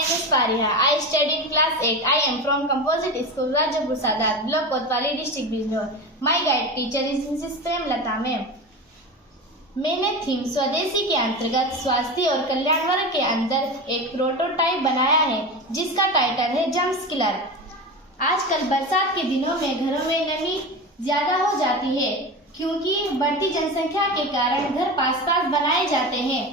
name is Fariha. I study in class 8. I am from Composite School, Rajapur Sadat, Block Kotwali, District Bijnor. My guide teacher is Mrs. Premlata ma'am. मैंने theme स्वदेशी के अंतर्गत स्वास्थ्य और कल्याण वर्ग के अंदर एक प्रोटोटाइप बनाया है जिसका टाइटल है जर्म्स किलर। आजकल बरसात के दिनों में घरों में नमी ज्यादा हो जाती है क्योंकि बढ़ती जनसंख्या के कारण घर पास पास बनाए जाते हैं,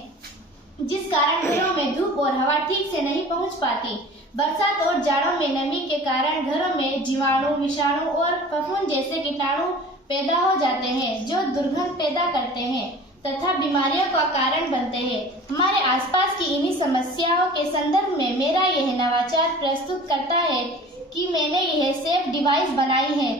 जिस कारण घरों में धूप और हवा ठीक से नहीं पहुंच पाती। बरसात और जाड़ों में नमी के कारण घरों में जीवाणु, विषाणु और फफूंद जैसे कीटाणु पैदा हो जाते हैं जो दुर्गंध पैदा करते हैं तथा बीमारियों का कारण बनते हैं। हमारे आसपास की इन्हीं समस्याओं के संदर्भ में मेरा यह नवाचार प्रस्तुत करता है कि मैंने यह सेफ डिवाइस बनाई है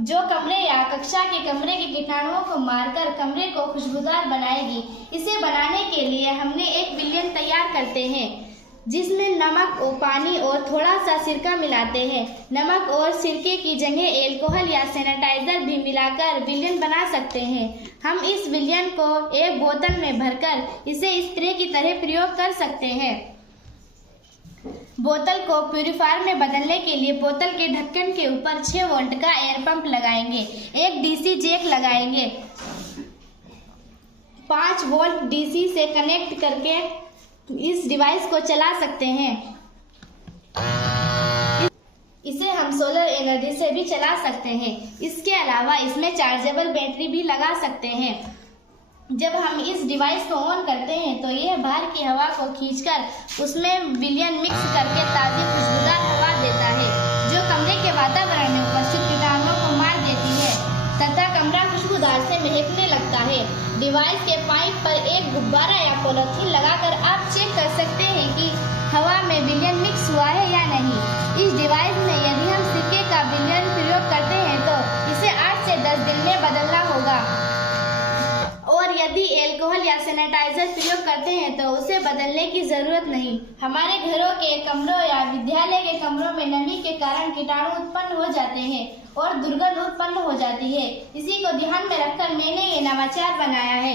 जो कमरे या कक्षा के कमरे के कीटाणुओं को मारकर कमरे को खुशबूदार बनाएगी। इसे बनाने के लिए हमने एक विलयन तैयार करते हैं जिसमें नमक और पानी और थोड़ा सा सिरका मिलाते हैं। नमक और सिरके की जगह एल्कोहल या सैनिटाइजर भी मिलाकर विलयन बना सकते हैं। हम इस विलयन को एक बोतल में भरकर इसे स्प्रे की तरह प्रयोग कर सकते हैं। बोतल को प्यूरीफायर में बदलने के लिए बोतल के ढक्कन के ऊपर 6 वोल्ट का एयर पंप लगाएंगे, एक डीसी जैक लगाएंगे, 5 वोल्ट डीसी से कनेक्ट करके इस डिवाइस को चला सकते हैं। इसे हम सोलर एनर्जी से भी चला सकते हैं। इसके अलावा इसमें चार्जेबल बैटरी भी लगा सकते हैं। जब हम इस डिवाइस को ऑन करते हैं तो यह बाहर की हवा को खींचकर उसमें विलयन मिक्स करके ताज़ी खुशबूदार हवा देता है जो कमरे के वातावरण में उपस्थित कीटाणुओं को मार देती है तथा कमरा खुशबूदार से महकने लगता है। डिवाइस के पाइप पर एक गुब्बारा या पॉलीथीन लगाकर आप चेक कर सकते हैं कि हवा में विलयन मिक्स हुआ है या नहीं। इस डिवाइस में यदि हम सिरके का विलयन प्रयोग करते हैं तो इसे 8 से 10 दिन में बदलना होगा और यदि एल्कोहल या सैनिटाइजर प्रयोग करते हैं तो उसे बदलने की जरूरत नहीं। हमारे घरों के कमरों या विद्यालय के कमरों में नमी के कारण कीटाणु उत्पन्न हो जाते हैं और दुर्गंध उत्पन्न हो जाती है। इसी को ध्यान में रखकर मैंने ये नवाचार बनाया है।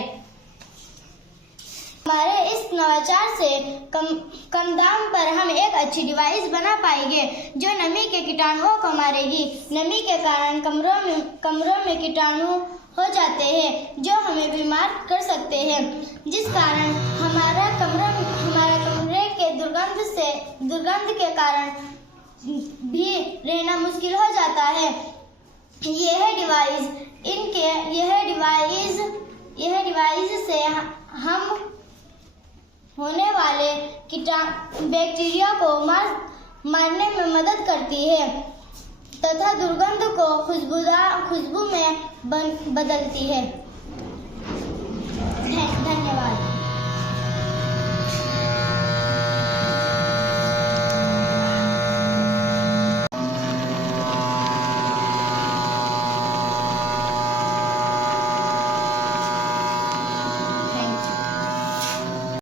हमारे इस नवाचार से कम दाम पर हम एक अच्छी डिवाइस बना पाएंगे जो नमी के कीटाणुओं को मारेगी। नमी के कारण कमरों में कीटाणु हो जाते हैं जो हमें बीमार कर सकते हैं, जिस कारण हमारे कमरे के दुर्गंध के कारण भी रहना मुश्किल हो जाता है। यह डिवाइस से हम होने वाले बैक्टीरिया को मारने में मदद करती है तथा दुर्गंध को खुशबू में बदलती है। धन्यवाद।